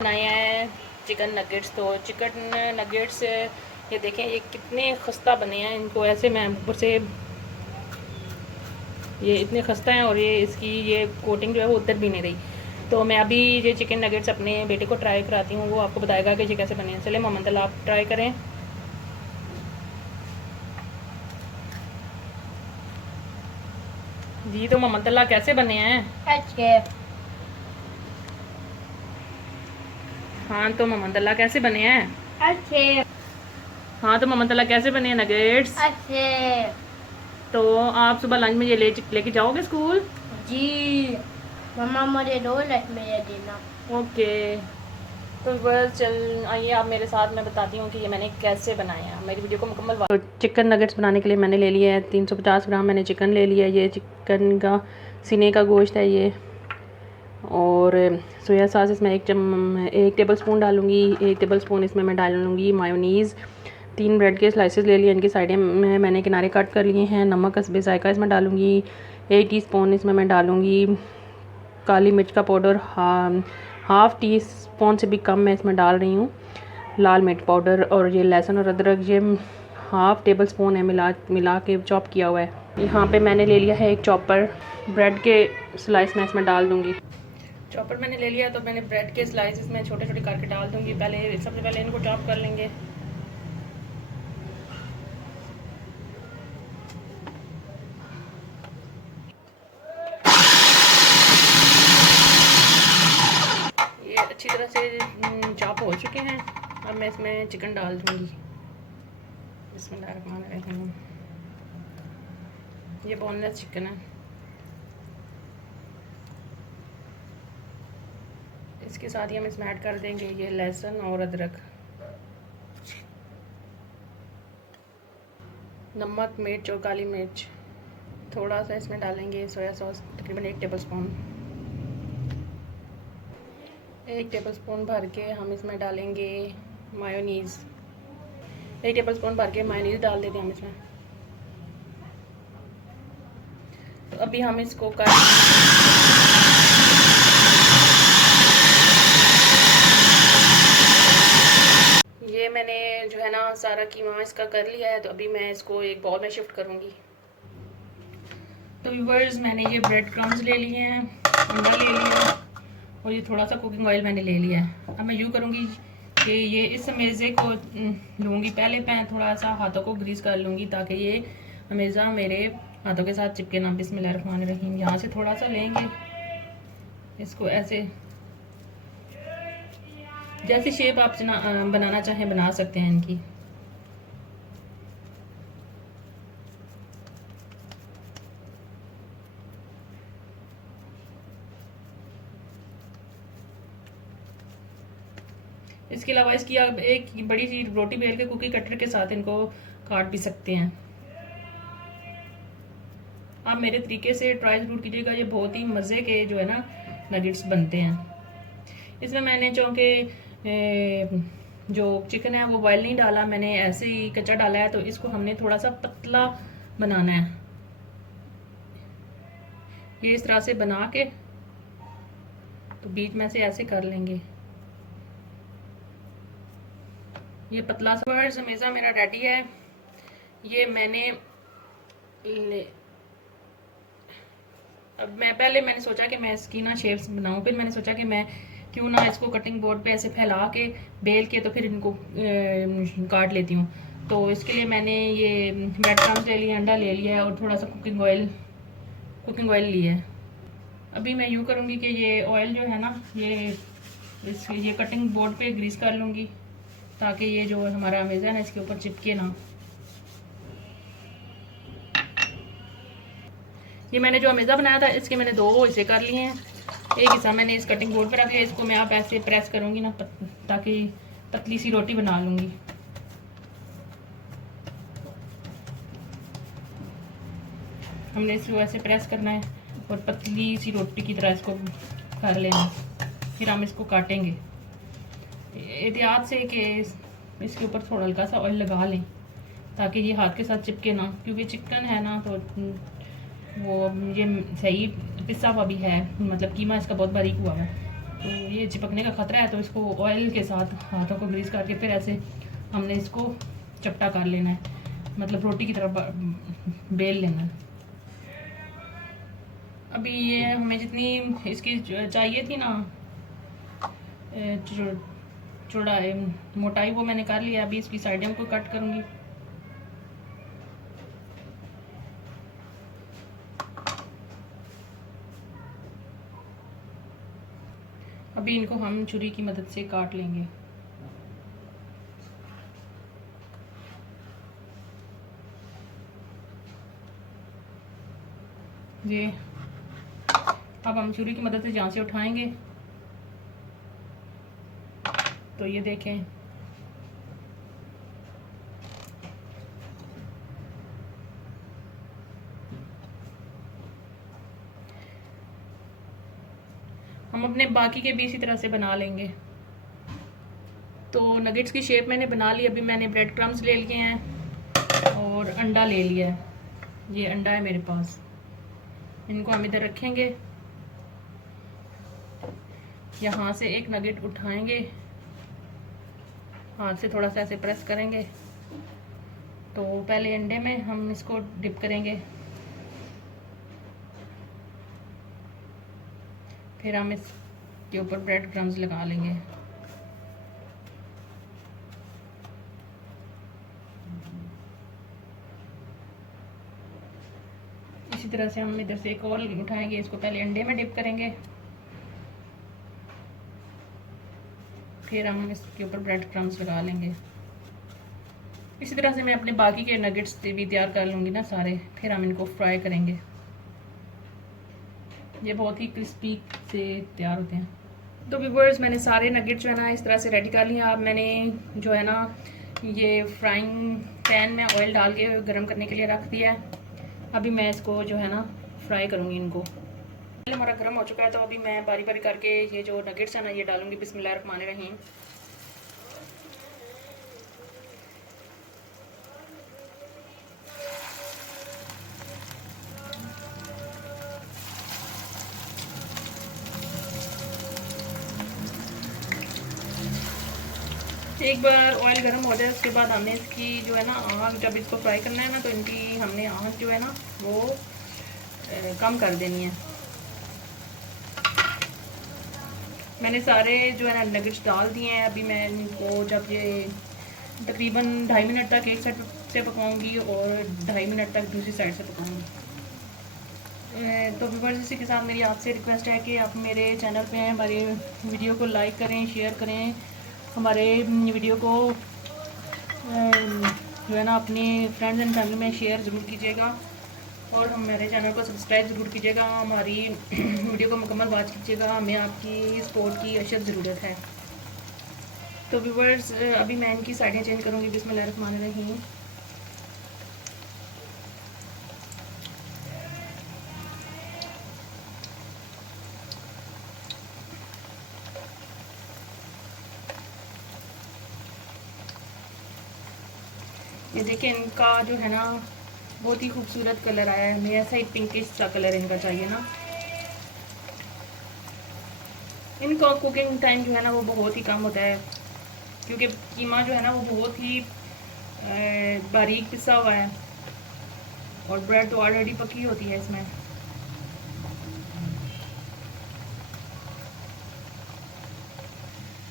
बनाए हैं chicken nuggets. तो चिकन नगेट्स ये देखें, ये कितने खस्ता बने हैं। इनको ऐसे मैं ऊपर से, ये इतने खस्ता हैं और ये इसकी ये कोटिंग जो है वो उतर भी नहीं रही। तो मैं अभी ये चिकन नगेट्स अपने बेटे को ट्राई कराती हूँ, वो आपको बताएगा कि ये कैसे बने हैं। चले मोहम्मद अल्लाह, आप ट्राई करें। जी तो मोहम्मद अल्लाह कैसे बने हैं? अच्छे। हाँ तो मोहम्मद अल्लाह कैसे बने हैं? अच्छे। हाँ तो मोहम्मद अल्लाह कैसे बने हैं नगेट्स? अच्छे। तो आप सुबह लंच में ये लेके जाओगे स्कूल? जी मम्मा, मुझे 2 लट में ये देना। ओके। तो बस चल आइए आप मेरे साथ, मैं बताती हूँ कि ये मैंने कैसे बनाए हैं। मेरी वीडियो को मुकम्मल तो चिकन नगेट्स बनाने के लिए मैंने ले लिया है 350 ग्राम मैंने चिकन ले लिया है। ये चिकन का सीने का गोश्त है ये। और सोया सॉस इसमें 1 टेबल स्पून डालूँगी। 1 टेबल स्पून इसमें मैं डालूँगी मायोनीज़। 3 ब्रेड के स्लाइसेस ले लिए, इनकी साइडें में मैंने किनारे कट कर लिए हैं। नमक हस्बे जायका इसमें डालूँगी। 1 टीस्पून इसमें मैं डालूँगी काली मिर्च का पाउडर। हाफ़ टी स्पून से भी कम मैं इसमें डाल रही हूँ लाल मिर्च पाउडर। और ये लहसुन और अदरक ये हाफ़ टेबल स्पून है मिला के चॉप किया हुआ है। यहाँ पे मैंने ले लिया है एक चॉपर। ब्रेड के स्लाइस मैं इसमें डाल दूँगी। चॉपर मैंने ले लिया तो मैंने ब्रेड के स्लाइस इसमें छोटे छोटे करके डाल दूँगी। सबसे पहले इनको चॉप कर लेंगे। ये अच्छी तरह से चॉप हो चुके हैं। अब मैं इसमें चिकन डाल दूँगी। बिस्मिल्लाहिर्रहमानिर्रहीम। ये बोनलेस चिकन है। इसके साथ ही हम इसमें ऐड कर देंगे ये लहसुन और अदरक, नमक, मिर्च और काली मिर्च। थोड़ा सा इसमें डालेंगे सोया सॉस, तकरीबन 1 टेबल स्पून। 1 टेबल स्पून भर के हम इसमें डालेंगे मायोनीज़। 1 टेबल स्पून भर के मायोनीज़ डाल देते हैं हम इसमें। तो अभी हम इसको ये मैंने जो है ना सारा कीमा इसका कर लिया है। तो अभी मैं इसको एक बाउल में शिफ्ट करूँगी। तो व्यूअर्स, मैंने ये ब्रेड क्रम्स ले लिए हैं, अंडा ले लिया और ये थोड़ा सा कुकिंग ऑयल मैंने ले लिया है। अब मैं यूँ करूँगी कि ये इस अमेज़े को लूँगी। पहले मैं थोड़ा सा हाथों को ग्रीस कर लूँगी ताकि ये अमेज़ा मेरे हाथों के साथ चिपके ना। बिस्मिल्लाहिर्रहमानिर्रहीम। यहाँ से थोड़ा सा लेंगे, इसको ऐसे जैसी शेप आप बनाना चाहें बना सकते हैं इनकी। इसके अलावा इसकी आप एक बड़ी सी रोटी बेल के कुकी कटर के साथ इनको काट भी सकते हैं। आप मेरे तरीके से ट्राई ज़रूर कीजिएगा, ये बहुत ही मज़े के जो है ना नगेट्स बनते हैं। इसमें मैंने चूँकि जो चिकन है वो बॉयल नहीं डाला, मैंने ऐसे ही कच्चा डाला है। तो इसको हमने थोड़ा सा पतला बनाना है। ये इस तरह से बना के तो बीच में से ऐसे कर लेंगे। ये पतला सा समेजा मेरा रेडी है। ये मैंने अब मैंने सोचा कि मैं इसकी ना शेप्स बनाऊं। फिर मैंने सोचा कि मैं क्यों ना इसको कटिंग बोर्ड पे ऐसे फैला के बेल के तो फिर इनको काट लेती हूँ। तो इसके लिए मैंने ये ब्रेड क्रम्स ले लिया, अंडा ले लिया है और थोड़ा सा कुकिंग ऑयल लिया है। अभी मैं यूँ करूँगी कि ये ऑयल जो है ना ये कटिंग बोर्ड पे ग्रीस कर लूँगी ताकि ये जो हमारा अमेज़ा है इसके ऊपर चिपके ना। ये मैंने जो अमेज़ा बनाया था इसके मैंने 2 हिस्से कर लिए हैं। एक हिस्सा मैंने इस कटिंग बोर्ड पे रख लिया। इसको मैं आप ऐसे प्रेस करूँगी ना ताकि पतली सी रोटी बना लूँगी। हमने इसको ऐसे प्रेस करना है और पतली सी रोटी की तरह इसको कर लेना। फिर हम इसको काटेंगे एहतियात से कि इसके ऊपर थोड़ा हल्का सा ऑयल लगा लें ताकि ये हाथ के साथ चिपके ना, क्योंकि चिकन है ना तो वो ये सही पिसा हुआ भी है, मतलब कीमा इसका बहुत बारीक हुआ है। तो ये चिपकने का ख़तरा है, तो इसको ऑयल के साथ हाथों को ग्रीस करके फिर ऐसे हमने इसको चपटा कर लेना है, मतलब रोटी की तरह बेल लेना है। अभी ये हमें जितनी इसकी चाहिए थी ना चौड़ाई मोटाई, वो मैंने कर लिया। अभी इसकी साइडें को कट करूँगी। अभी इनको हम छुरी की मदद से काट लेंगे। ये अब हम छुरी की मदद से जहाँ से उठाएंगे तो ये देखें हम अपने बाकी के भी इसी तरह से बना लेंगे। तो नगेट्स की शेप मैंने बना ली। अभी मैंने ब्रेड क्रम्स ले लिए हैं और अंडा ले लिया है। ये अंडा है मेरे पास, इनको हम इधर रखेंगे। यहाँ से एक नगेट उठाएंगे, हाथ से थोड़ा सा ऐसे प्रेस करेंगे। तो पहले अंडे में हम इसको डिप करेंगे, फिर हम इसके ऊपर ब्रेड क्रम्स लगा लेंगे। इसी तरह से हम इधर से एक और उठाएंगे, इसको पहले अंडे में डिप करेंगे, फिर हम इसके ऊपर ब्रेड क्रम्स लगा लेंगे। इसी तरह से मैं अपने बाकी के नगेट्स भी तैयार कर लूँगी ना सारे, फिर हम इनको फ्राई करेंगे। ये बहुत ही क्रिस्पी से तैयार होते हैं। तो व्यूअर्स, मैंने सारे नगेट्स जो है ना इस तरह से रेडी कर लिए। अब मैंने जो है ना ये फ्राइंग पैन में ऑयल डाल के गर्म करने के लिए रख दिया है। अभी मैं इसको जो है ना फ्राई करूँगी इनको। ऑयल हमारा गर्म हो चुका है, तो अभी मैं बारी बारी करके ये जो नगेट्स है ना ये डालूँगी। बिस्मिल्लाहिर्रहमानिर्रहीम। एक बार ऑयल गर्म हो जाए उसके बाद हमने इसकी जो है ना आँच, जब इसको फ्राई करना है ना तो इनकी हमने आँच जो है ना वो कम कर देनी है। मैंने सारे जो है ना नगेट्स डाल दिए हैं। अभी मैं इनको जब ये तकरीबन 2.5 मिनट तक एक साइड से पकाऊंगी और 2.5 मिनट तक दूसरी साइड से पकाऊंगी। तो व्यूअर्स, इसी के साथ मेरी आपसे रिक्वेस्ट है कि आप मेरे चैनल पे हमारे वीडियो को लाइक करें, शेयर करें, हमारे वीडियो को जो है ना अपने फ्रेंड्स एंड फैमिली में शेयर ज़रूर कीजिएगा और हमारे चैनल को सब्सक्राइब ज़रूर कीजिएगा। हमारी वीडियो को मुकम्मल वॉच कीजिएगा, हमें आपकी सपोर्ट की अशद ज़रूरत है। तो व्यूअर्स, अभी मैं इनकी साइडें चेंज करूँगी। बिस्मिल्लाहिर्रहमानिर्रहीम। ये देखिए, इनका जो है ना बहुत ही खूबसूरत कलर आया है। मेरा सही पिंकिश सा कलर इनका चाहिए ना। इनका कुकिंग टाइम जो है ना वो बहुत ही कम होता है, क्योंकि कीमा जो है ना वो बहुत ही बारीक पिसा हुआ है और ब्रेड तो ऑलरेडी पकी होती है इसमें।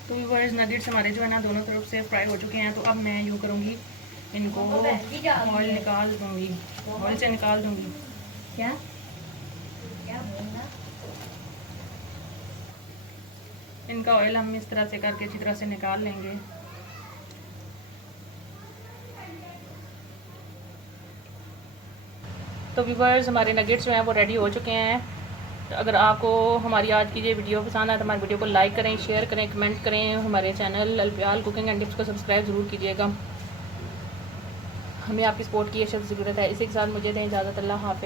तो व्यूअर्स, नगेट्स हमारे जो है ना दोनों तरफ से फ्राई हो चुके हैं। तो अब मैं यूँ करूँगी, इनको ऑयल निकाल दूँगी, ऑयल से निकाल दूँगी। क्या बोलना? इनका ऑयल हम इस तरह से करके अच्छी तरह से निकाल लेंगे। तो व्यूअर्स, हमारे नगेट्स जो हैं वो रेडी हो चुके हैं। तो अगर आपको हमारी आज की ये वीडियो पसंद आए तो हमारी वीडियो को लाइक करें, शेयर करें, कमेंट करें। हमारे चैनल अल्फियाल कुकिंग एंड टिप्स को सब्सक्राइब ज़रूर कीजिएगा, हमें आपकी सपोर्ट की अशद ज़रूरत है। इसी के साथ मुझे दें इजाज़त। अल्लाह हाफ़िज़।